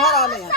भर रहले हैं।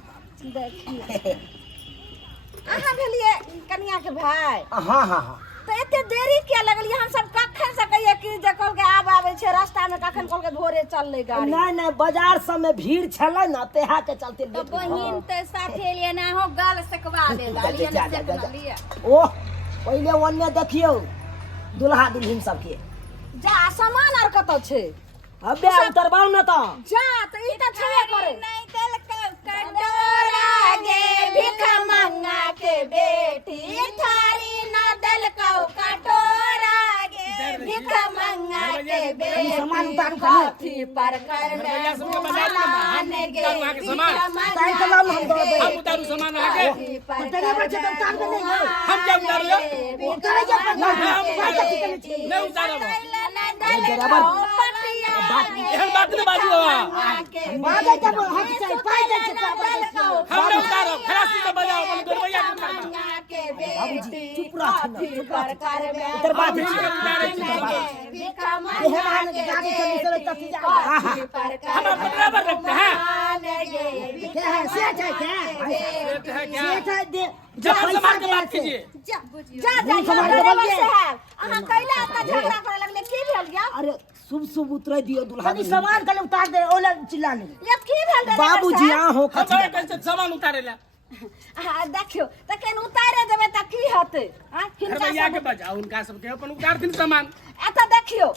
देखिए अहाँ भेलिए कन्या के भाई। हाँ हाँ हाँ तो एते देरी क्या लगल? हम सब कखन से कहिए कि जे कल के आब आवे छे रास्ता में, कखन कल के भोरे चलले गाड़ी। नहीं नहीं बाजार सब में भीड़ छले ना तेहा के चलते तो बहिन ते साथे लेना हो गाल सकवा दे गाड़ी जा, से जा, जा। लिए। ओह पहले ओन्ने देखियो दुल्हा दुल्हन सबके जा सामान आर कत छे? अबे उतरबाऊ ना तो जा तो ई त छे करे नहीं तेल कटोरा गे भिख मंगा के बेटी थारी ना दल को कटोरा गे भिख मंगा के बेटी सामान उतारू काफी पर कर में सामान गे ताई के नाम हम दे हम उतारू सामान आगे तेरे बच्चे तो उतार दे नहीं हम क्या उतार लो उतारे जा नहीं उतारो एहन बात नहीं बाजू बाजे जब हट जाए पाई दे हम नहीं उतारो खलासी से बजाओ अपन दरवाजा के बाबूजी चुप रह चुप रह इधर बात ये है मान के गाड़ी चली से तसी जा हां हां हम अपन बराबर रखते हैं क्या है सेठ है क्या सेठ है क्या सेठ है दे जा संभाल के बात कीजिए जा ड्राइवर से है। अहाँ कैला त झगड़ा करे लगले की भेल या? अरे शुभ शुभ उतरे दियो दुल्हा कनी सामान कले उतार दे ओला चिल्लाने ये की भेल? बाबूजी आ हो हम बड़े कैसे सामान उतारे ला हां देखियो त केन उतारे देबे त की होते? हां भैया के बजाओ उनका सबके अपन उतार दिन सामान एत देखियो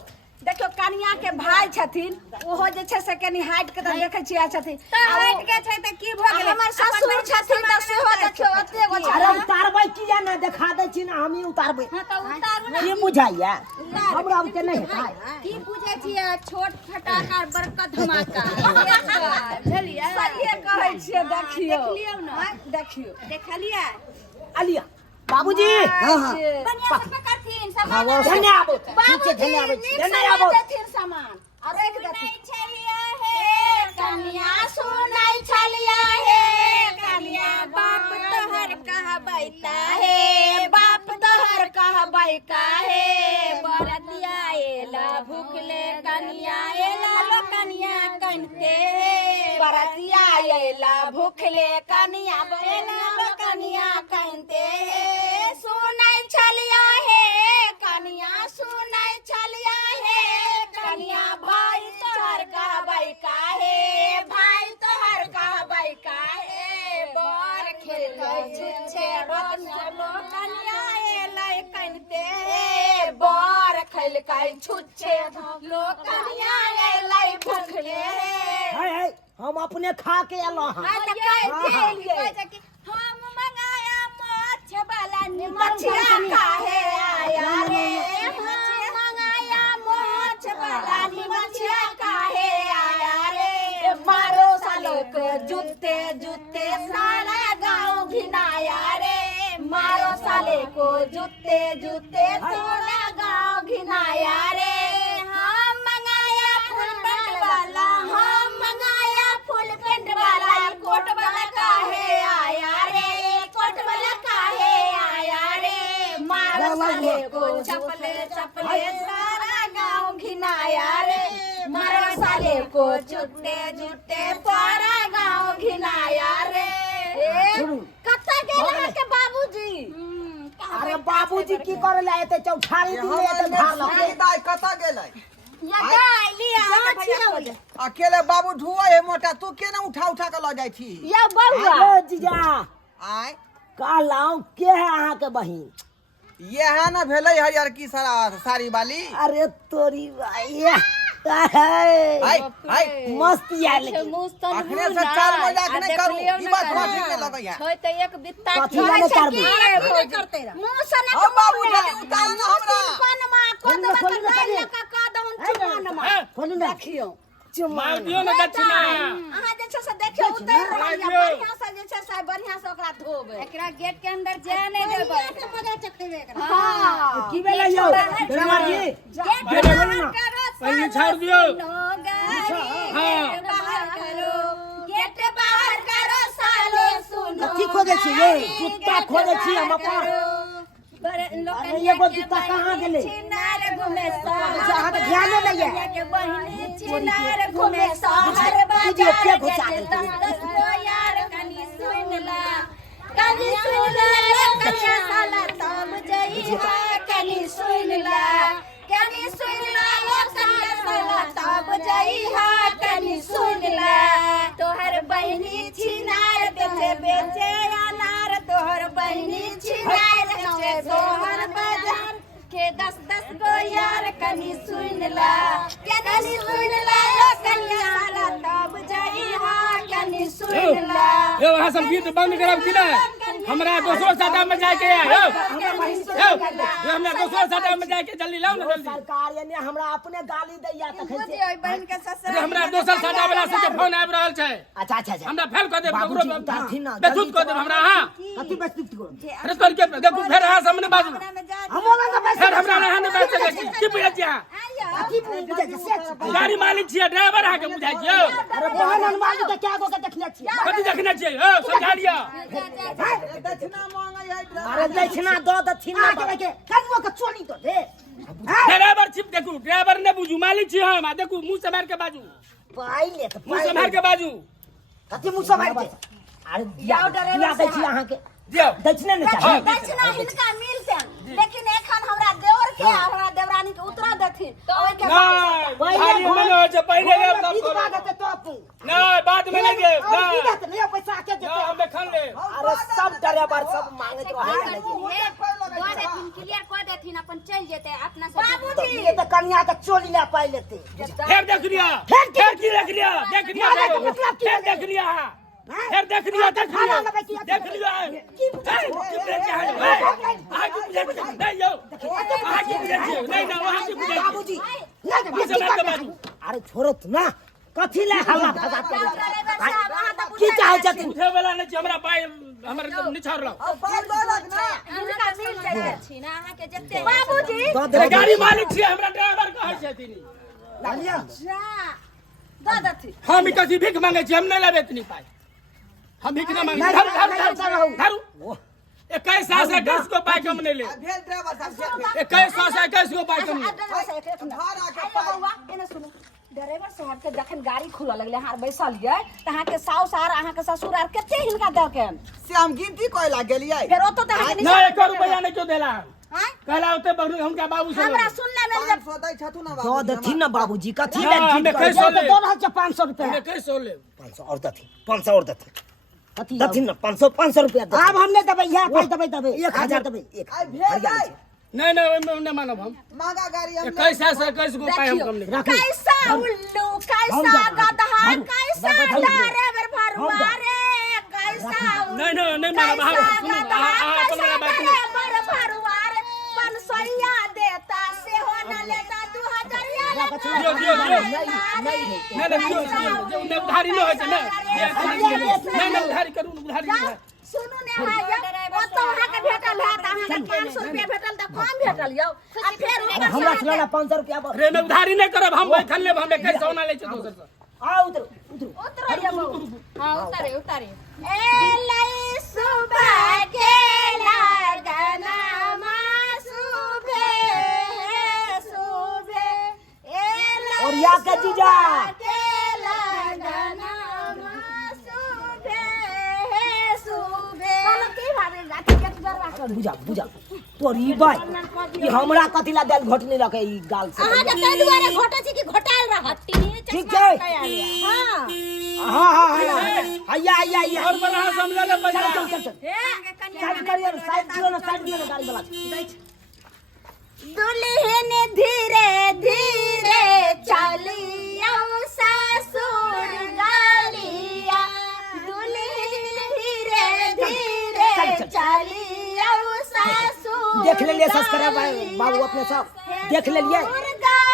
देखियो कन्या के भाई छथिन ओहो जे छै से कनी हाइट के त देखे छिया छथिन त हट के छै त की भ गेलै? हमर ससुर छथिन त सेहो देखियो ओते गो अरे उतारबै की जाना देखा दे छी ना हम ही उतारबै हां त उतारू ना। ये बुझाइया हमरा अब के नहीं है की बुझे छियै छोट फटाका बड़का धमाका बुझलियै? सहिए कहै छियै देखियो देखलियौ ना? हां देखियो देखलियै अलिया बाबूजी हां हां बनिया सब करथिन सब धन्यवाद ठीक है धन्यवाद देथिन सामान और एक देथिन सुनाई छलिया हे कन्या सुनाई छलिया हे कन्या बाप तोहर कहबैता हे बाप तोहर कहबै काहे बरतिया एला भूखले कन्या एला लो कन्या कनते बरतिया एला भूखले कन्या एला लो कन्या कनते सुनाई छलिया हे कन्या सुनाई छलिया हे कन्या भाई तोहर कहबै काहे भाई तोहर कहबै काहे बर खेलै छुच्छे रत्न लो कन्या एलै कनते बर खेलकै छुच्छे लो कन्या एलै भूखले है हम अपने खा के एलो हां हम मंगाया माछ वाला मछिया काहे आया रे हम मंगाया माछ वाला मछिया काहे आया रे मारो सालो के जूते जूते सारा गांव घिनाया रे मारो साले को जूते जूते सारा गांव घिनाया रे हम मंगाया फुल पेंट वाला हम मंगाया फुल पेंट वाला कोट वाला काहे आया रे कोट वाला काहे आया रे मारो साले को चपले चपले सारा गांव घिनाया रे मारो साले को जुटे जुटे सारा गांव घिनाया रे कत्ता गेल है के बाबूजी? अरे बाबूजी की करे ला एते चौठारी दिन में एते धार ला दाई कता गेलै? या गाय लिया अकेले बाबू ढुआ है मोटा तू केना उठा उठा के ल जाय छी या बउआ अरे जीजा आय का लाऊं के है अहाँ के बहिन ये है ना भेलै हरियर की साड़ी वाली अरे तोरी भाई हाय हाय मस्त यार लेकिन अखने से चाल मजाक नहीं करू ई बात हमरा ठीक नहीं लगै है होय त एक बित्ता कथी लने करबू करते रह मुंह से न ओ बाबू जल्दी उतार ना हमरा कोन मा कोन मत दाई लका का दहन चुमान मा खोलू ना देखियो मार दियो ना दक्षिणा अहाँ जे छै से देखियो उतर रहल या बढ़िया से जे छै से बढ़िया से ओकरा धोबे एकरा गेट के अंदर जाय नहीं देबै के मजा चखबे एकरा हां की बेला यौ ड्रामा जी गेट बोलू ना पहले छोड़ दियो गेट बाहर करो गेट बाहर करो सालो सुनो कथी खोजे छी ये कुत्ता खोजे छी हम अपन बड़े अरे ये वो जूता कहाँ गेले चिनार घुमे अहाँ के ध्यान नहीं है के बहिनी चिनार घुमे शहर तुझे बाजार के घुसा के देते दस गो यार कनी सुन ला रे कन्या साला तब जई है कनी सुन ला वो कन्या साला तब जई है कनी सुन ला तोहर बहिनी चिनार बेचे अनार तोहर बहिनी चिनार बेचे सोहर बाजार के 10 गो यार कनी सुन ला लो कन्या साला तब जई हा कनी सुन ला यो वहां सब गीत बंद करब कि ना हमरा दोसरो साटा में जाके आ यो हमरा दोसरो साटा में जाके जल्दी लाओ ना जल्दी सरकार यानी हमरा अपने गाली दैया तखन बुझी से ओइ बहन के अरे ससुर हमरा दोसर साटा वाला से फोन आबि रहल छै अच्छा अच्छा अच्छा हमरा फेल क देब बाबूजी, ककरो उतारथिन ना, बेसुध क देब हमरा हां कथी बस्ती को अरे तोर के देखू फेर अहाँ सामने बाजू हम ओना के पैसा फेर हमरा नहीं बैठ सकै छी की बुझै छी अहाँ कथी बुझे के से गाड़ी मालिक छियै ड्राइवर अहाँ के बुझाइ छियै अरे बहन हनुमान के क्या गो के देखले छी कथी देखने छियै ओ समझा लिया दक्षिणा मांगै है अरे दक्षिणा दो दक्षिण ना के के कनवो के चोनी तो दे ड्राइवर छिप देखू ड्राइवर ने बुझू मालिक छी हम आ देखू मुंह से मार के बाजू पाई ले तो मुंह से मार के बाजू कथी मुंह से मार के अरे दिया दै छी अहाँ के दियो दक्षिण ने चाही दक्षिणा हिनका मिलते लेकिन एखन हमरा देवर के हमरा देवरानी के उतरा देथिन तो ओइ के नहीं भारी में हो छै पहले लेब तब बीच करो बात है तो तू नहीं बाद में नहीं देब और की नहीं बात नहीं पैसा के ना देते हम देखन ले अरे सब ड्राइवर सब मांगे तो है नहीं क्लियर कर देथिन अपन चल जेते अपना से बाबूजी ये तो कन्या के चोली ले पाई लेते फिर देख लिया फिर फिर की देख लिया देख लिया क्या देख- मतलब की फिर देख- देख लिया हैं? फिर देख लिया देख खाना लिया लगा कि देख लिया की पूछे? नहीं यो नहीं ना वहाँ की बुझाई बाबूजी ना के मुझे मार के बाजू अरे छोड़ो तू ना कथी ले हल्ला भगाते ड्राइवर साहब अहाँ तो की चाहे छथिन बुझे वाला नहीं छै, हमरा पाई हमरा निछाड़ लो हिनका मिल जाए छी ना अहाँ के जते बाबूजी दो दे गाड़ी मालिक छी हमरा ड्राइवर कहै छथिन लालिया जा दो देथिन हम कथी भीख मांगे छी हम नहीं लेबे इतनी पाई हम भीख नहीं मांगे धरू धरू 21 साल से 10 को पाई कम नहीं ले भेल ड्राइवर साहब 21 साल से 21 को पाई कम नहीं ड्राइवर साहब के जखन गाड़ी खुलऽ लगले हार बैसल ये त अहाँ के साउस आर अहाँ के ससुर आर कते हिनका द के से हम गिनती कोइ ला गेलियै फेर ओतो त अहाँ के ना 1 रुपया नहीं क्यों देला हैं कहला होते बहू हमका बाबू से हमरा सुनने में जब 500 दै छथु ना दो देथिन ना बाबूजी कथी हाँ, ले हमें ठीक कैसे ले? दो रहा 500 रुपया 21 ले 500 और देथिन 500 और देथिन कथी देथिन ना 500 रुपया दे अब हमने देबै यह पाई देबै 1000 देबै 1000 नहीं नहीं मानब हम मांगा गाड़ी हम 21 साल से 21 को पाई हम कम नहीं कैसा उल्लू कैसा गधा कैसा ड्राइवर भरुआ रे कैसा नहीं मानब हम सुनो अपना बात नहीं ड्राइवर भरुआ रे बनसैया देता से हो न लेता 2000 दियो नहीं उधारी नहीं होय छै ना नहीं उधारी करू उधारी नहीं सुनू ने आया ओ तो अहाँ के भेटल है त अहाँ के 500 रुपया भेटल त कम भेटल यौ आ फेर हमरा सुना 500 रुपया रे मैं उधारी नहीं करब हम एखन लेब हम 21 सोना ले छै दोसर से आ उधर उतर जाबो हां उतारे ए लई सुबह के लगना मा सुबह ए लई और या के जीजा के लगना मा सुबह कोन की भाबे गाती के गरबा कर बुझा तोरी बाई ई हमरा कथिला देल घोटनी रखे ई गाल से अहाँ के कई दुआरे घोटे छी कि घोटाल रहत ठीक है हां हां हां हैया और बड़ा समझ ले पैसा चल साइड करियो साइड करो ना गाड़ी वाला दुल्हन धीरे धीरे चलिया ससुर गालिया दुल्हन धीरे धीरे चलिया ससुर देख ले सब्सक्राइब बाबू अपने सब देख ले लिए